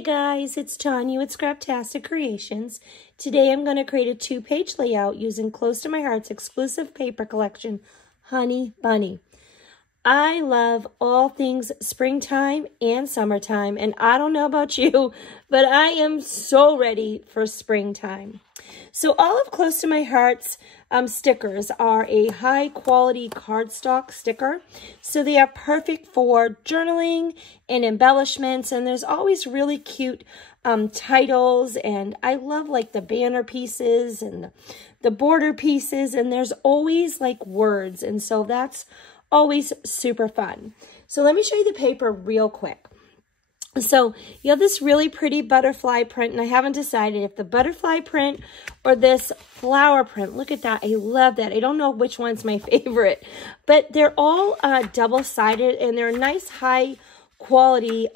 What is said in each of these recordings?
Hey guys, it's Tanya with Scraptastic Creations. Today I'm going to create a 2-page layout using Close to My Heart's exclusive paper collection, Honey Bunny. I love all things springtime and summertime, and I don't know about you, but I am so ready for springtime. So all of Close to My Heart's stickers are a high-quality cardstock sticker, so they are perfect for journaling and embellishments, and there's always really cute titles, and I love like the banner pieces and the border pieces, and there's always like words, and so that's always super fun. So let me show you the paper real quick. So you have this really pretty butterfly print, and I haven't decided if the butterfly print or this flower print. Look at that. I love that. I don't know which one's my favorite, but they're all double-sided, and they're nice high quality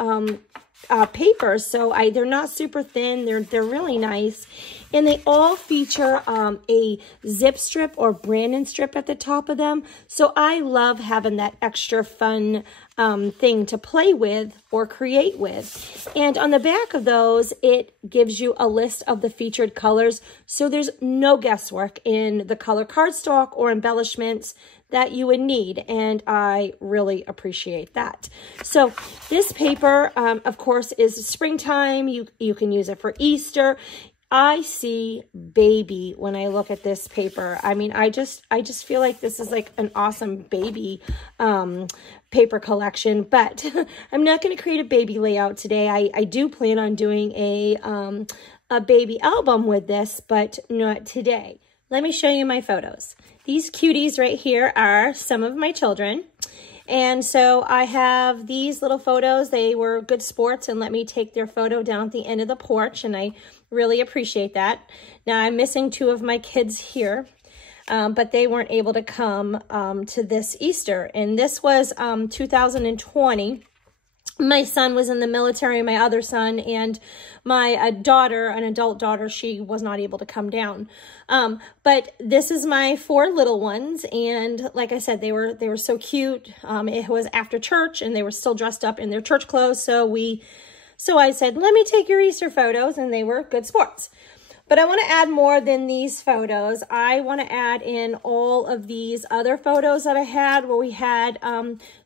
paper. So they're not super thin. They're really nice. And they all feature a zip strip or Brandon strip at the top of them. So I love having that extra fun thing to play with or create with. And on the back of those, it gives you a list of the featured colors. So there's no guesswork in the color cardstock or embellishments that you would need, and I really appreciate that. So this paper, of course, is springtime. You can use it for Easter. I see baby when I look at this paper. I mean, I just feel like this is like an awesome baby paper collection, but I'm not going to create a baby layout today. I do plan on doing a baby album with this, but not today. Let me show you my photos. These cuties right here are some of my children. And so I have these little photos. They were good sports and let me take their photo down at the end of the porch, and I really appreciate that. Now I'm missing 2 of my kids here, but they weren't able to come to this Easter. And this was 2020. My son was in the military, my other son, and my daughter, an adult daughter, she was not able to come down. But this is my 4 little ones, and like I said, they were so cute. It was after church, and they were still dressed up in their church clothes, so I said, let me take your Easter photos, and they were good sports. But I want to add more than these photos. I want to add in all of these other photos that I had where we had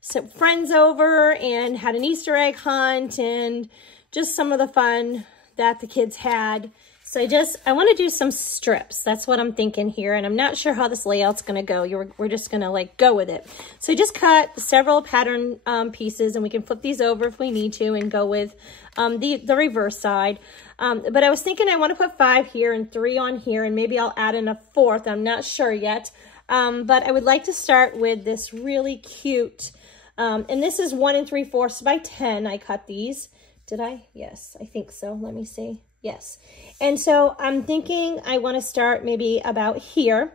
some friends over and had an Easter egg hunt and just some of the fun that the kids had. So I want to do some strips. That's what I'm thinking here. And I'm not sure how this layout's going to go. We're just going to like go with it. So I just cut several pattern pieces, and we can flip these over if we need to and go with the reverse side. But I was thinking I want to put 5 here and 3 on here, and maybe I'll add in a 4th. I'm not sure yet. But I would like to start with this really cute, and this is 1 3/4 by 10. I cut these. Did I? Yes, I think so. Let me see. Yes. And so I'm thinking I want to start maybe about here.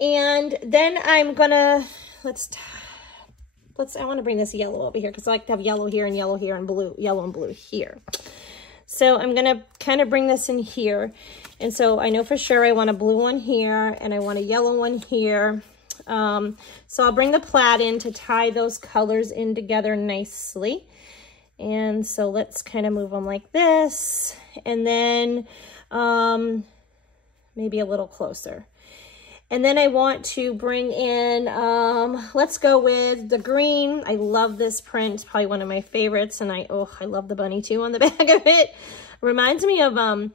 And then I'm going to, I want to bring this yellow over here because I like to have yellow here and blue, yellow and blue here. So I'm going to kind of bring this in here. And so I know for sure I want a blue one here and I want a yellow one here. So I'll bring the plaid in to tie those colors in together nicely. And so let's kind of move them like this, and then maybe a little closer. And then I want to bring in, let's go with the green. I love this print. It's probably one of my favorites, and I love the bunny too on the back of it. Reminds me of, I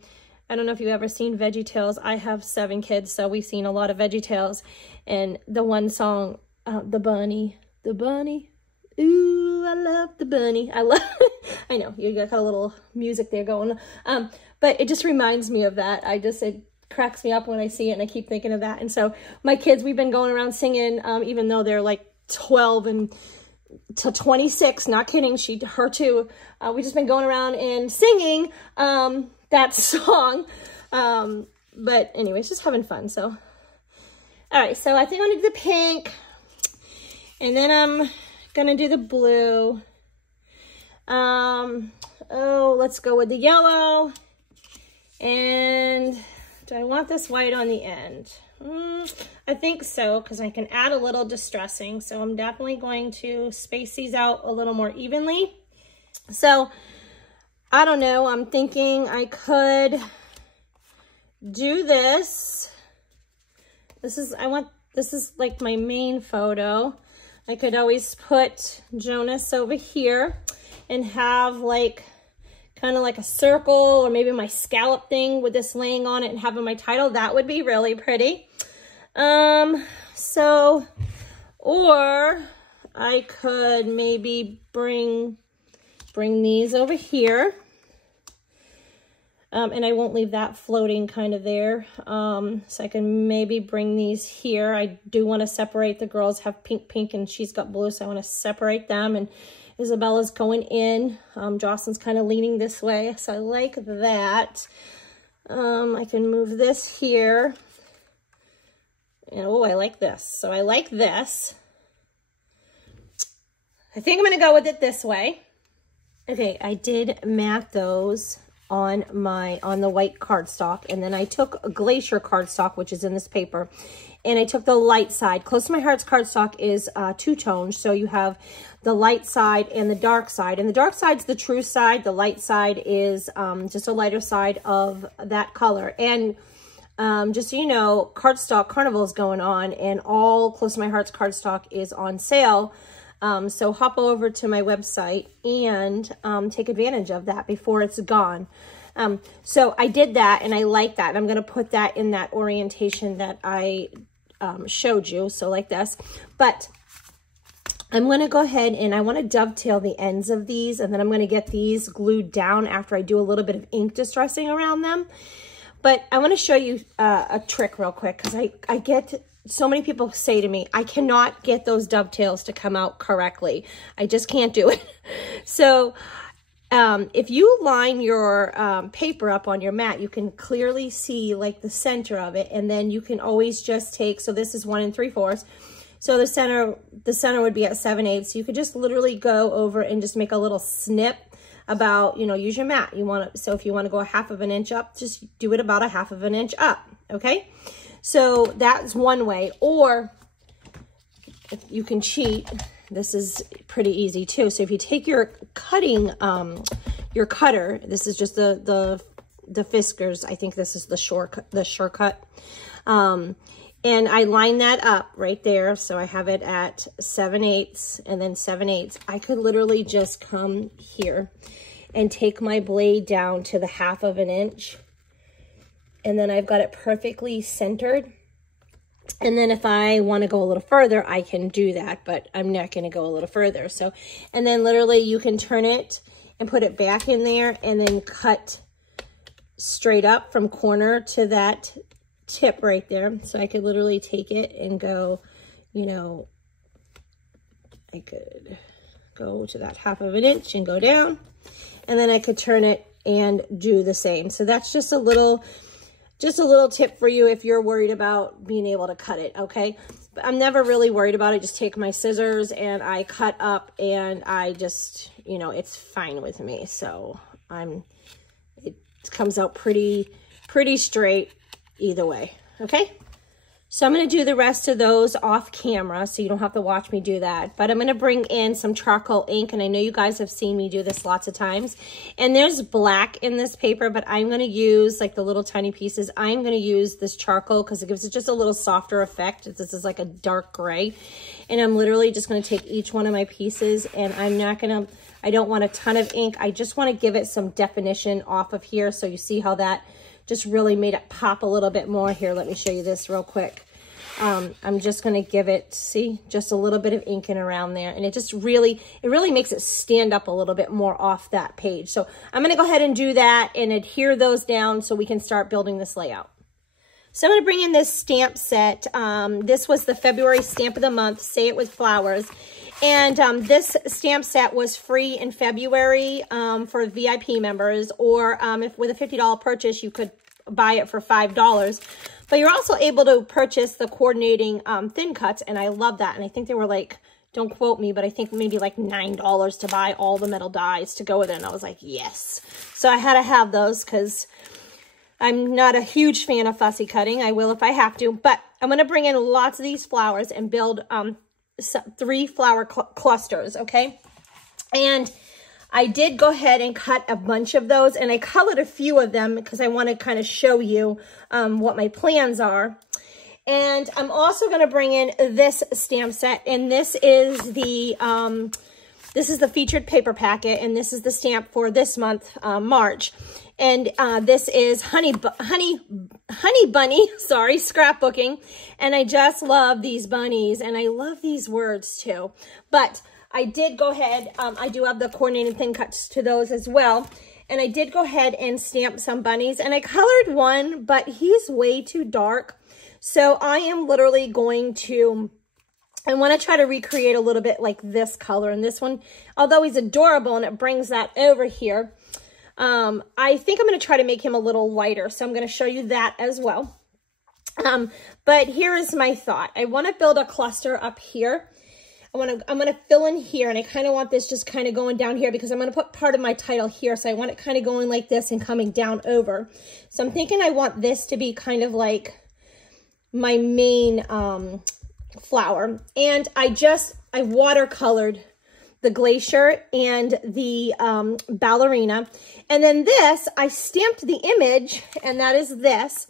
don't know if you've ever seen VeggieTales. I have 7 kids, so we've seen a lot of VeggieTales. And the one song, the bunny. Ooh, I love the bunny. I know, you got a little music there going. But it just reminds me of that. It cracks me up when I see it, and I keep thinking of that. And so my kids, we've been going around singing, even though they're like 12 and to 26, not kidding, her too. We've just been going around and singing that song. But anyways, just having fun. So, all right, so I think I'm gonna do the pink, and then I'm gonna do the blue. Let's go with the yellow. And do I want this white on the end? I think so, because I can add a little distressing. So I'm definitely going to space these out a little more evenly. So I don't know, I'm thinking I could do this. This is like my main photo. I could always put Jonas over here and have like kind of like a circle, or maybe my scallop thing with this laying on it and having my title. That would be really pretty. Or I could maybe bring these over here. And I won't leave that floating kind of there. So I can maybe bring these here. I do want to separate. The girls have pink, and she's got blue, so I want to separate them. And Isabella's going in. Jocelyn's kind of leaning this way, so I like that. I can move this here. And, oh, I like this. So I like this. I think I'm going to go with it this way. Okay, I did mat those on the white cardstock, and then I took a Glacier cardstock, which is in this paper, and I took the light side. Close to My Heart's cardstock is two-tone, so you have the light side and the dark side, and the dark side's the true side. The light side is just a lighter side of that color. And just so you know, Cardstock Carnival is going on, and all Close to My Heart's cardstock is on sale. So hop over to my website and take advantage of that before it's gone. So I did that, and I like that. I'm going to put that in that orientation that I showed you, so like this. But I'm going to go ahead and I want to dovetail the ends of these, and then I'm going to get these glued down after I do a little bit of ink distressing around them. But I want to show you a trick real quick, because I get so many people say to me, I cannot get those dovetails to come out correctly. I just can't do it. So if you line your paper up on your mat, you can clearly see like the center of it, and then you can always just take, so this is 1 3/4. So the center would be at 7/8. So you could just literally go over and just make a little snip about, you know, use your mat. So if you want to go 1/2 inch up, just do it about 1/2 inch up. Okay. So that's one way. Or if you can cheat, this is pretty easy too. So if you take your cutting, your cutter, this is just the Fiskars. I think this is the Shortcut. And I line that up right there. So I have it at 7/8 and then 7/8. I could literally just come here and take my blade down to the 1/2 inch. And then I've got it perfectly centered. And then if I want to go a little further, I can do that, but I'm not going to go a little further. So, and then literally you can turn it and put it back in there, and then cut straight up from corner to that tip right there. So I could literally take it and go, you know, I could go to that 1/2 inch and go down, and then I could turn it and do the same. So that's just a little tip for you if you're worried about being able to cut it, okay? But I'm never really worried about it. Just take my scissors and I cut up, and I just, you know, it's fine with me. So it comes out pretty straight either way, okay? So I'm going to do the rest of those off camera, so you don't have to watch me do that. But I'm going to bring in some charcoal ink, and I know you guys have seen me do this lots of times. And there's black in this paper, but I'm going to use, like the little tiny pieces, I'm going to use this charcoal because it gives it just a little softer effect. This is like a dark gray. And I'm literally just going to take each one of my pieces, and I don't want a ton of ink. I just want to give it some definition off of here, so you see how that just really made it pop a little bit more. Here, let me show you this real quick. I'm just going to give it, see, just a little bit of ink in around there. And it really makes it stand up a little bit more off that page. So I'm going to go ahead and do that and adhere those down so we can start building this layout. So I'm going to bring in this stamp set. This was the February stamp of the month, Say It With Flowers. And this stamp set was free in February for VIP members, or if with a $50 purchase, you could buy it for $5. But you're also able to purchase the coordinating thin cuts, and I love that. And I think they were like, don't quote me, but I think maybe like $9 to buy all the metal dies to go with it. And I was like, yes. So I had to have those because I'm not a huge fan of fussy cutting. I will if I have to. But I'm going to bring in lots of these flowers and build 3 flower clusters, okay? And I did go ahead and cut a bunch of those, and I colored a few of them because I want to kind of show you what my plans are. And I'm also going to bring in this stamp set, and this is the featured paper packet, and this is the stamp for this month, March. And this is Honey Bunny, sorry, scrapbooking. And I just love these bunnies, and I love these words too. But I did go ahead, I do have the coordinated thin cuts to those as well. And I did go ahead and stamp some bunnies, and I colored one, but he's way too dark. So I am literally going to, I want to try to recreate a little bit like this color. And this one, although he's adorable and it brings that over here, I think I'm going to try to make him a little lighter. So I'm going to show you that as well. But here is my thought. I want to build a cluster up here. I'm going to fill in here, and I kind of want this just kind of going down here because I'm going to put part of my title here. So I want it kind of going like this and coming down over. So I'm thinking I want this to be kind of like my main flower. And I watercolored the Glacier and the Ballerina. And then this, I stamped the image, and that is this.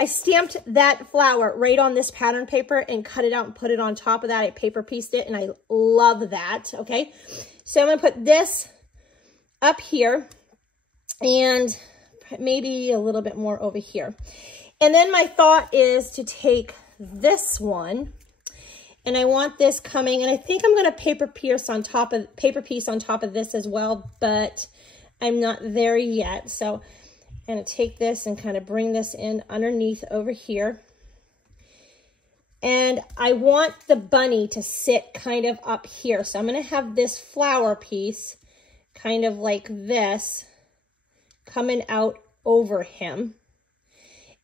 I stamped that flower right on this pattern paper and cut it out and put it on top of that. I paper pieced it, and I love that, okay? So I'm going to put this up here and maybe a little bit more over here. And then my thought is to take this one, and I want this coming, and I think I'm going to paper piece on top of this as well, but I'm not there yet. So I'm going to take this and kind of bring this in underneath over here. And I want the bunny to sit kind of up here. So I'm going to have this flower piece kind of like this coming out over him.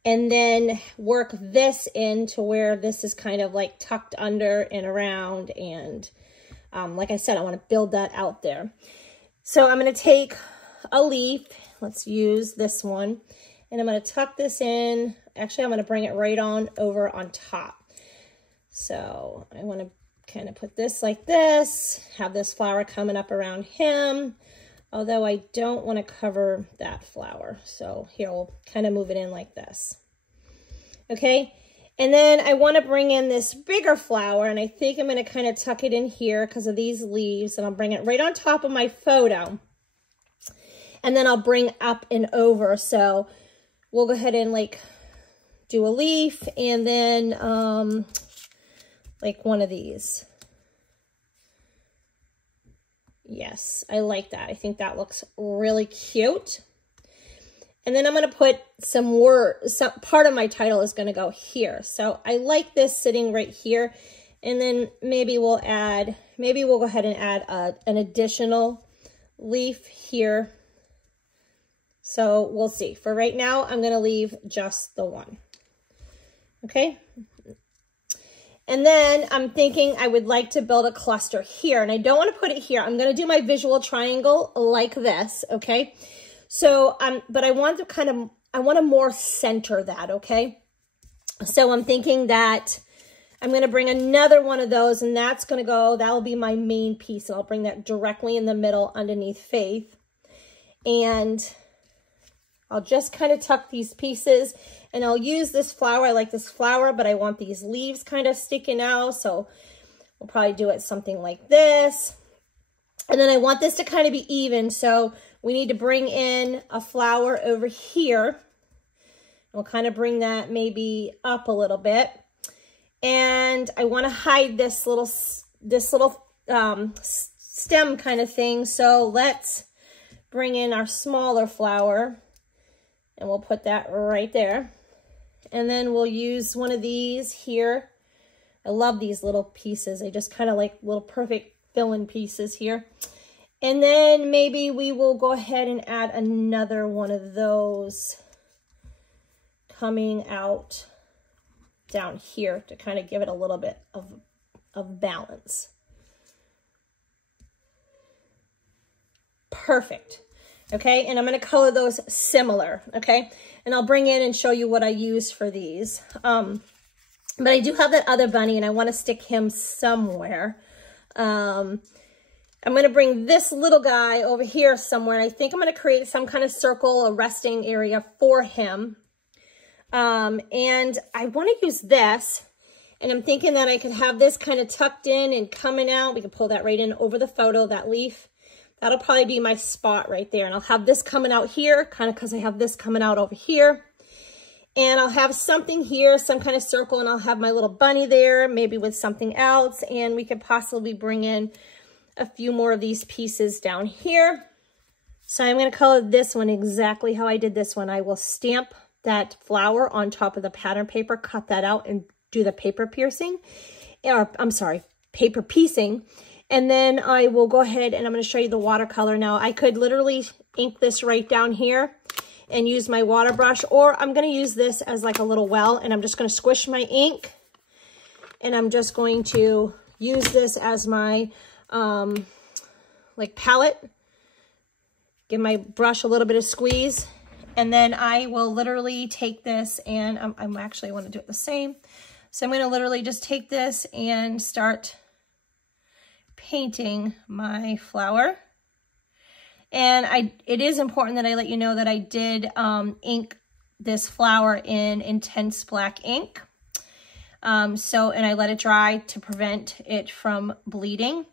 And then work this into where this is kind of like tucked under and around. And like I said, I want to build that out there. So I'm going to take a leaf. Let's use this one. And I'm going to tuck this in. Actually, I'm going to bring it right on over on top. So I want to kind of put this like this. Have this flower coming up around him. Although I don't want to cover that flower. So here, we'll kind of move it in like this. Okay. And then I want to bring in this bigger flower, and I think I'm going to kind of tuck it in here because of these leaves, and I'll bring it right on top of my photo. And then I'll bring up and over. So we'll go ahead and like do a leaf, and then like one of these. Yes, I like that. I think that looks really cute. And then I'm going to put some words. Part of my title is going to go here. So I like this sitting right here. And then maybe we'll go ahead and add an additional leaf here. So we'll see. For right now, I'm going to leave just the one. Okay. And then I'm thinking I would like to build a cluster here, and I don't want to put it here. I'm going to do my visual triangle like this, okay? So, but I want to more center that, okay? So I'm thinking that I'm going to bring another one of those, and that'll be my main piece. And I'll bring that directly in the middle underneath Faith. And I'll just kind of tuck these pieces, and I'll use this flower. I like this flower, but I want these leaves kind of sticking out. So we'll probably do it something like this. And then I want this to kind of be even. So we need to bring in a flower over here. We'll kind of bring that maybe up a little bit. And I want to hide this little stem kind of thing. So let's bring in our smaller flower. And we'll put that right there. And then we'll use one of these here. I love these little pieces. I just kind of like little perfect fill-in pieces here. And then maybe we will go ahead and add another one of those coming out down here to kind of give it a little bit of balance. Perfect. Okay, and I'm going to color those similar, okay? And I'll bring in and show you what I use for these. But I do have that other bunny, and I want to stick him somewhere. I I'm going to bring this little guy over here somewhere. I think I'm going to create some kind of circle, a resting area for him. And I want to use this. And I'm thinking that I could have this kind of tucked in and coming out. We can pull that right in over the photo, that leaf. That'll probably be my spot right there. And I'll have this coming out here, kind of because I have this coming out over here. And I'll have something here, some kind of circle, and I'll have my little bunny there, maybe with something else. And we could possibly bring in a few more of these pieces down here. So I'm going to color this one exactly how I did this one. I will stamp that flower on top of the pattern paper, cut that out, and do the paper piercing, or I'm sorry, paper piecing. And then I will go ahead and I'm going to show you the watercolor now. I could literally ink this right down here and use my water brush, or I'm going to use this as like a little well, and I'm just going to squish my ink, and I'm just going to use this as my like palette. Give my brush a little bit of squeeze, and then I will literally take this, and I'm actually want to do it the same. So I'm going to literally just take this and start painting my flower. And it is important that I let you know that I did ink this flower in intense black ink. And I let it dry to prevent it from bleeding.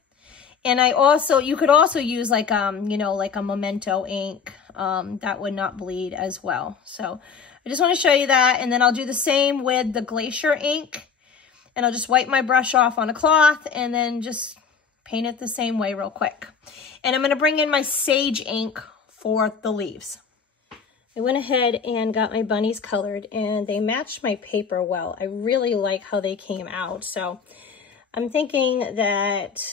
And you could also use like, you know, like a Memento ink that would not bleed as well. So I just want to show you that. And then I'll do the same with the Glacier ink. And I'll just wipe my brush off on a cloth and then just paint it the same way real quick. And I'm going to bring in my sage ink for the leaves. I went ahead and got my bunnies colored, and they matched my paper well. I really like how they came out. So I'm thinking that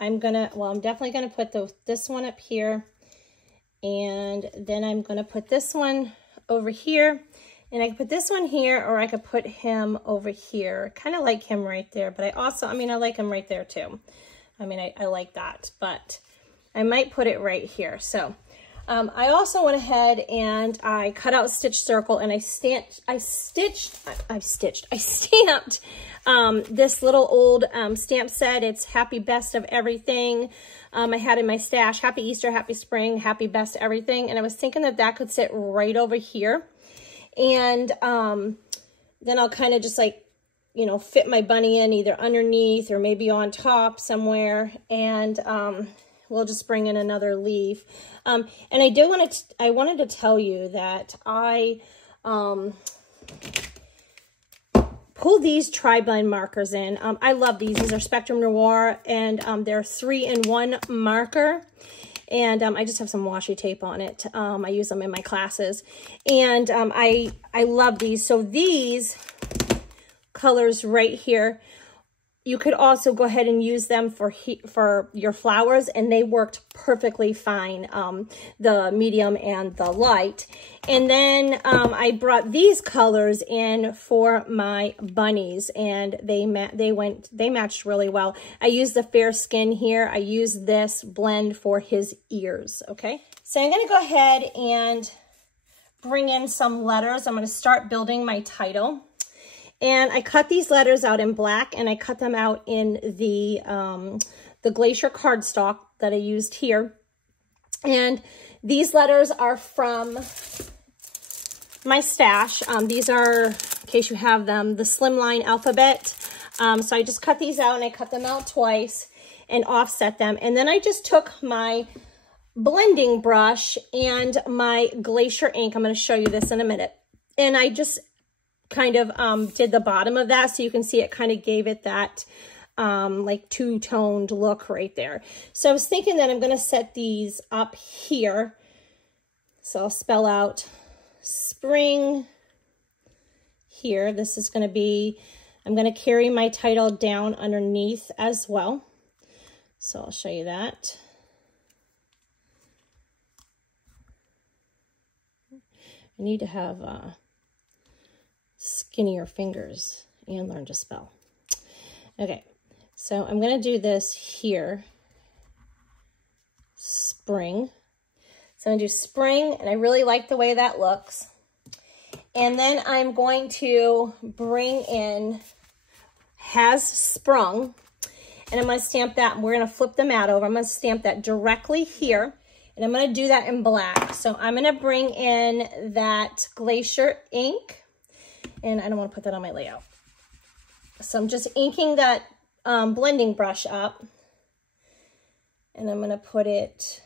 I'm definitely going to put this one up here. And then I'm going to put this one over here. And I could put this one here, or I could put him over here. Kind of like him right there. But I like him right there too. I like that. But I might put it right here. So I also went ahead and I cut out stitch circle, and I stamped this little old stamp set. It's Happy Best of Everything. I had in my stash, Happy Easter, Happy Spring, Happy Best Everything. And I was thinking that that could sit right over here. And then I'll kind of just like, you know, fit my bunny in either underneath or maybe on top somewhere. And we'll just bring in another leaf. And I wanted to tell you that I pull these tri-blend markers in. I love these. These are Spectrum Noir, and they're 3-in-1 marker. And I just have some washi tape on it. I use them in my classes. And I love these. So these colors right here, you could also go ahead and use them for your flowers, and they worked perfectly fine, the medium and the light. And then I brought these colors in for my bunnies, and they matched really well. I used the fair skin here. I used this blend for his ears, okay? So I'm gonna go ahead and bring in some letters. I'm gonna start building my title. And I cut these letters out in black, and I cut them out in the Glacier cardstock that I used here. And these letters are from my stash. These are, in case you have them, the Slimline alphabet. So I just cut these out, and I cut them out twice and offset them. And then I just took my blending brush and my Glacier ink. I'm going to show you this in a minute. And I just kind of did the bottom of that, so you can see it kind of gave it that like two-toned look right there. So I was thinking that I'm going to set these up here. So I'll spell out spring here. This is going to be, I'm going to carry my title down underneath as well. So I'll show you that. I need to have skinnier fingers and learn to spell. Okay, so I'm going to do this here. Spring. So I'm going to do spring, and I really like the way that looks. And then I'm going to bring in has sprung. and I'm going to stamp that. And we're going to flip the mat over. I'm going to stamp that directly here, and I'm going to do that in black. So I'm going to bring in that Glacier ink, and I don't want to put that on my layout. So I'm just inking that blending brush up, and I'm going to put it,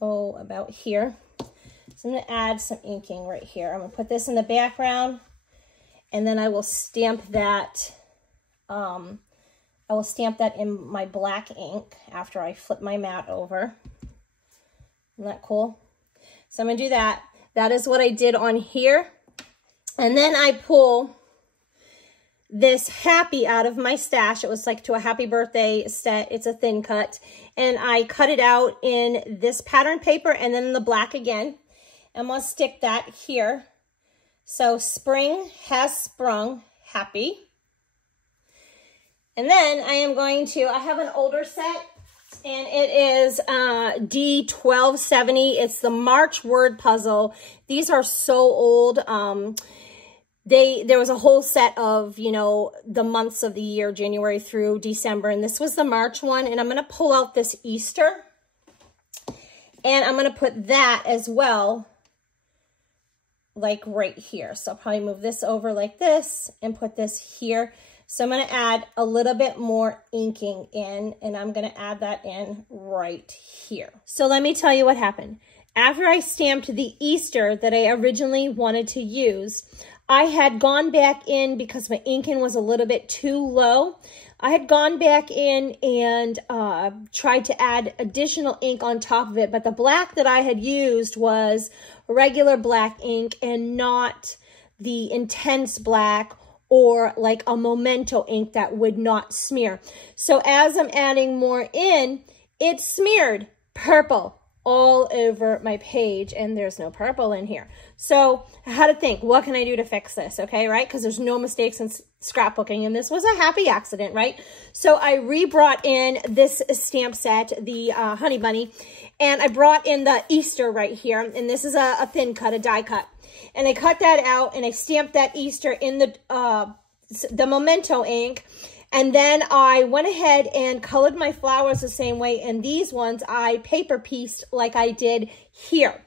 about here. So I'm going to add some inking right here. I'm going to put this in the background, and then I will stamp that. I will stamp that in my black ink after I flip my mat over. Isn't that cool? So I'm going to do that. That is what I did on here. And then I pull this happy out of my stash. It was like to a happy birthday set. It's a thin cut. And I cut it out in this pattern paper and then in the black again. I'm going to stick that here. So spring has sprung, happy. And then I am going to, I have an older set, and it is D1270. It's the March word puzzle. These are so old. There was a whole set of, you know, the months of the year, January through December, and this was the March one. And I'm going to pull out this Easter, and I'm going to put that as well, like right here. So I'll probably move this over like this and put this here. So I'm going to add a little bit more inking in, and I'm going to add that in right here. So let me tell you what happened. After I stamped the Easter that I originally wanted to use, I had gone back in because my inking was a little bit too low. I had gone back in and tried to add additional ink on top of it, but the black that I had used was regular black ink and not the intense black or like a Memento ink that would not smear. So as I'm adding more in, it smeared purple all over my page, and there's no purple in here. So I had to think, what can I do to fix this? Okay, right? Because there's no mistakes in scrapbooking, and this was a happy accident, right? So I re-brought in this stamp set, the Honey Bunny, and I brought in the Easter right here, and this is a thin cut, a die cut. And I cut that out, and I stamped that Easter in the Memento ink. And then I went ahead and colored my flowers the same way. And these ones I paper pieced like I did here.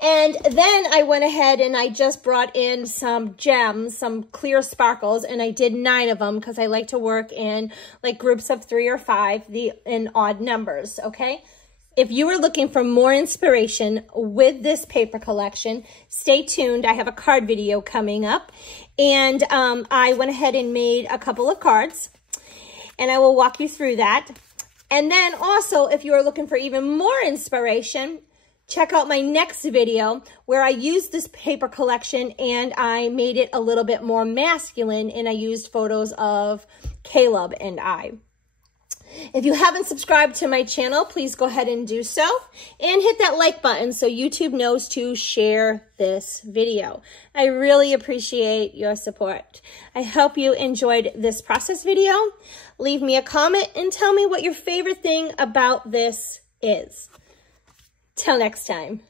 And then I went ahead and I just brought in some gems, some clear sparkles, and I did 9 of them because I like to work in like groups of 3 or 5 in odd numbers, okay? If you are looking for more inspiration with this paper collection, stay tuned. I have a card video coming up, and I went ahead and made a couple of cards, and I will walk you through that. And then also, if you are looking for even more inspiration, check out my next video where I used this paper collection and I made it a little bit more masculine, and I used photos of Caleb and I. If you haven't subscribed to my channel, please go ahead and do so, and hit that like button so YouTube knows to share this video. I really appreciate your support. I hope you enjoyed this process video. Leave me a comment and tell me what your favorite thing about this is. Till next time.